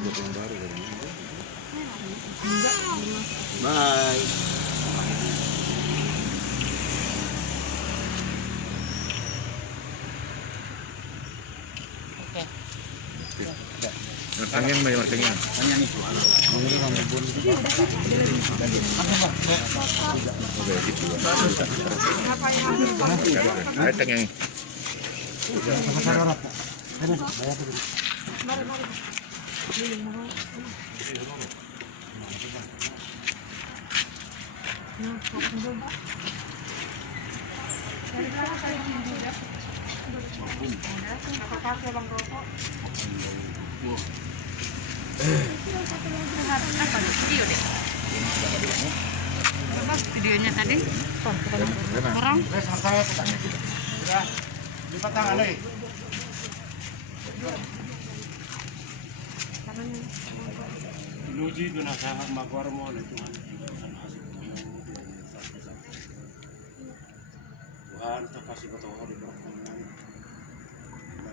Buat yang baru kan. Enggak, Bye. oke. Martengin Mbak, martengin. Hanya nih tuh. Oke, gitu. Ayo tengin. Video deh. Coba videonya tadi. Orang. Saya tanya gitu. Udah. Lipat tangan nih. Inuji itu nasahat magwar mo na Tuhan. Tuhan, kita kasih berdoa di bawah